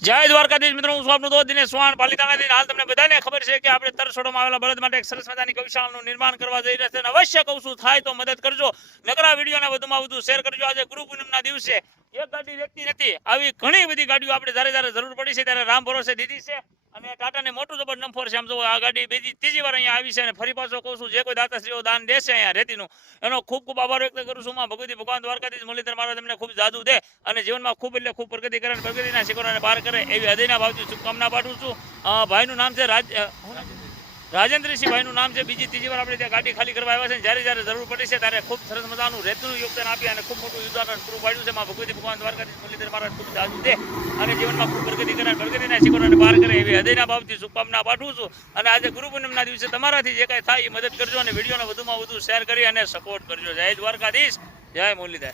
જય દ્વારકાધીશ મિત્રો, હું સ્વાપનું દોસ્ત દિનેશ ચૌહાણ પાલિતાણાથી. હાલ તમને બધાને ખબર છે કે આપણે તરછોડોમાં આવેલા બળદ માટે એક સરસ મજાની ગૌશાળાનું નિર્માણ કરવા જઈ રહ્યા છે અને અવશ્ય કહું છું થાય તો મદદ કરજો, નકરા વિડીયોને વધુમાં વધુ શેર કરજો. આજે ગુરુ પૂનમના દિવસે એક ગાડી રહેતી નથી, આવી ઘણી બધી ગાડીઓ આપણે જ્યારે જ્યારે જરૂર પડી છે ત્યારે રામ ભરોસે દીધી છે અને ટાટાને મોટું જબર નંફોર છે. આમ જો આ ગાડી ત્રીજી વાર અહીંયા આવી છે અને ફરી પાછો કહું છું જે કોઈ દાતાશ્રીઓ દાન દેશે અહીંયા રેતીનું એનો ખૂબ ખૂબ આભાર વ્યક્ત કરું છું. માં ભગવતી ભગવાન દ્વારકાધીશ મુરલીધર મહારાજ તમને ખૂબ જાદુ દે અને જીવનમાં ખૂબ એટલે ખૂબ પ્રગતિ કરે અને પ્રગતિના શિખરોને પાર કરે એવી હૃદયના ભાવથી શુભકામના પાઠવું છું. ભાઈનું નામ છે રાજેન્દ્રસિંહ ભાઈનું નામ છે. બીજી ત્રીજી વાર આપણે ત્યાં ગાડી ખાલી કરવા આવ્યા છે. જ્યારે જ્યારે જરૂર પડી છે ત્યારે ખૂબ સરસ મજાનું રેતીનું યોગદાન આપી અને ખૂબ મોટું યોગદાન પૂરું પાડ્યું છે. માં ભગવતી ભગવાન દ્વારકાધીશ મુરલીધર મહારાજ ખૂબ જાદુ દે અને જીવનમાં ખૂબ પ્રગતિ કરે પ્રગતિના શિખરોને પાર કરે એવી હૃદયના ભાવથી શુભકામના પાઠવું છું. અને આજે ગુરુ પૂનમના દિવસે તમારાથી જે કાંઈ થાય એ મદદ કરજો અને વિડીયોને વધુમાં વધુ શેર કરી અને સપોર્ટ કરજો. જય દ્વારકાધીશ, જય મુરલીધર.